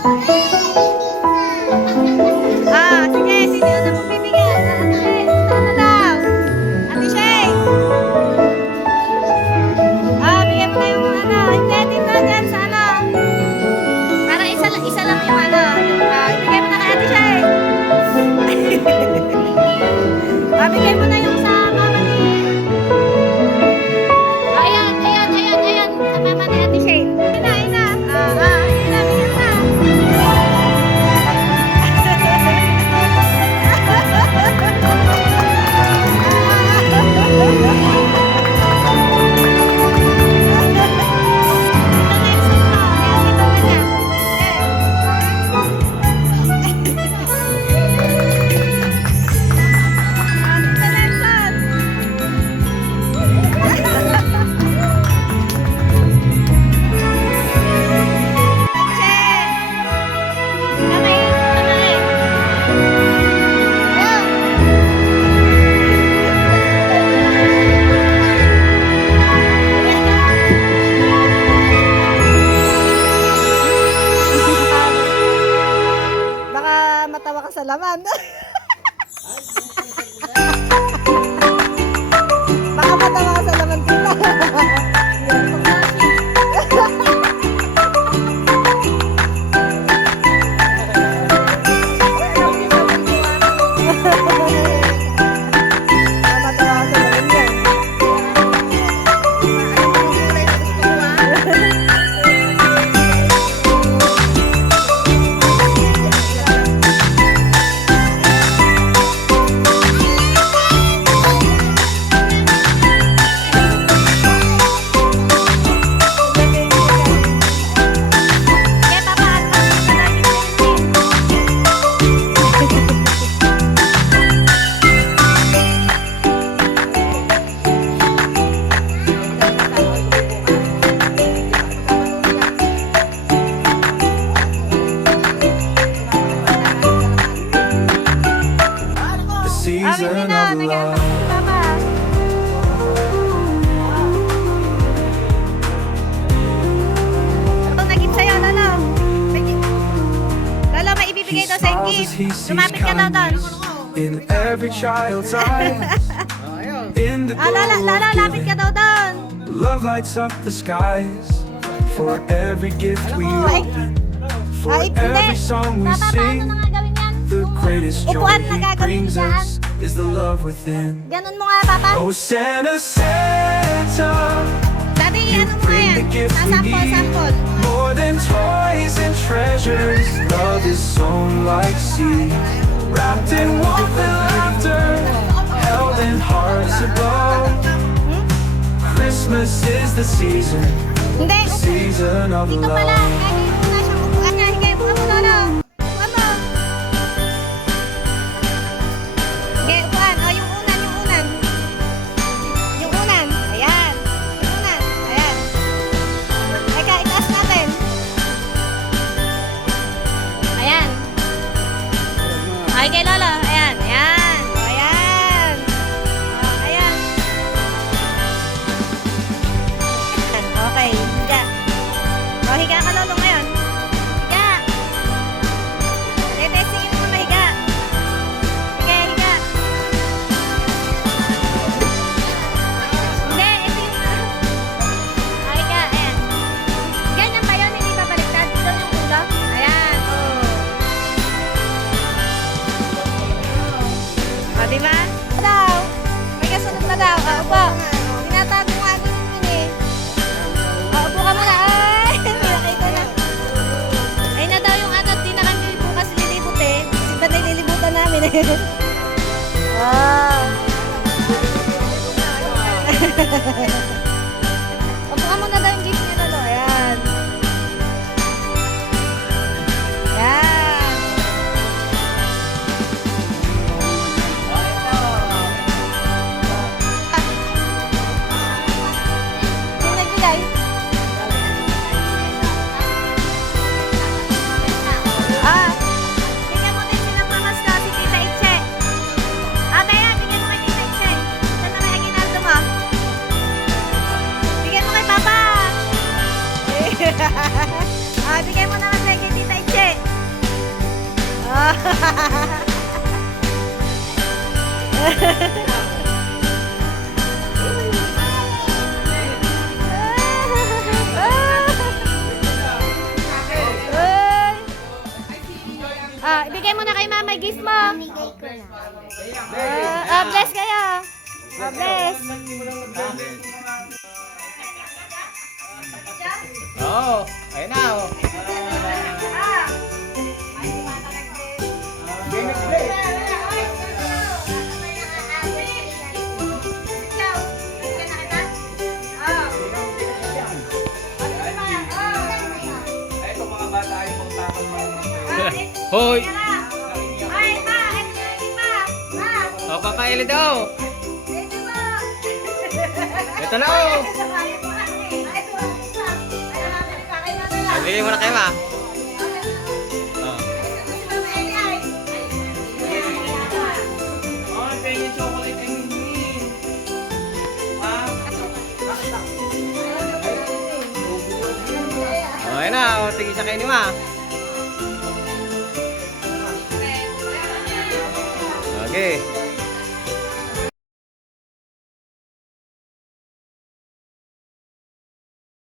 Sige, sino na magbibigay? Ate Shay, ano daw? Ate Shay! Bigyan mo na yung ano. Hindi, dito dyan sa ano. Parang isa lang yung ano. Ibigay mo na kay Ate Shay. Bigay mo na yung sa mama ni... Ayan. Sa mama ni Ate Shay. Ayun na. Bigyan na. Matawa ka sa laman. Baka matawa ka sa laman kita. Season of love. Ito naging sa'yo, Lolo. Lolo, may ibibigay daw sa gift. Lumapit ka daw doon. In every child's eyes. In the Lolo, lapit ka daw doon. love lights up the skies. For every gift we open. For every song we sing. Paano na nga gawin yan? The greatest joy Upuan na he gagawin brings dyan. us is the love within. Ganun mo nga, Papa. Oh, Santa, Santa, Dati, you ano mo bring yan? the gift we need. Sample. More than toys and treasures, love is sown like seeds, wrapped in warmth and laughter, held in hearts above. Christmas is the season, Hindi. season of Dito pala. love. Lagi muna siyang upuan niya. Higay mo mo, Lolo. Upuan mo. Higay, upuan. Yung unan. Yung unan. Ayan. Yung unan. Ayan. Teka, itaas natin. Ayan. Ay, kay Lolo. Ayan. Ayan. Ayan. Ayan. Okay. Higa. Higa ka, Lolo, ngayon. Higa. Tetestingin mo mahiga. Higa. Hindi, ito yung... higa, ayan. Ganyan ba yun? Hindi ba baliktad? Doon yung ulo? Ayan, diba? Daw. May kasunod na daw. Upo. Tinatago nga din yun eh. Upo ka muna. Ay, nakita na. Ay na daw yung ano, di na kami bukas lilibot eh. Iba na lilibutan namin eh. Upo ka muna daw yung gift niya, Lolo. Ayan. Ayan. Sino nagbigay? Bigyan mo din silang mamaska si Tita Itche. Kaya bigyan mo kay Tita Itche. Saan na may aginaldo mo? Ah, ibigay mo na kay mama, gift mo. Binigay ko na. Bless kayo. Bless. Oo, ayun na. Oh. Ay, ito mga bata ay pang tapon mo. Hoy! Ay, ma, O, papaili daw. Ito na oh. Bili mo na kayo ma. Oh. Oh, pengen chocolate and green. Oh, ayun na. O, tingin siya kayo ni ma. Okay.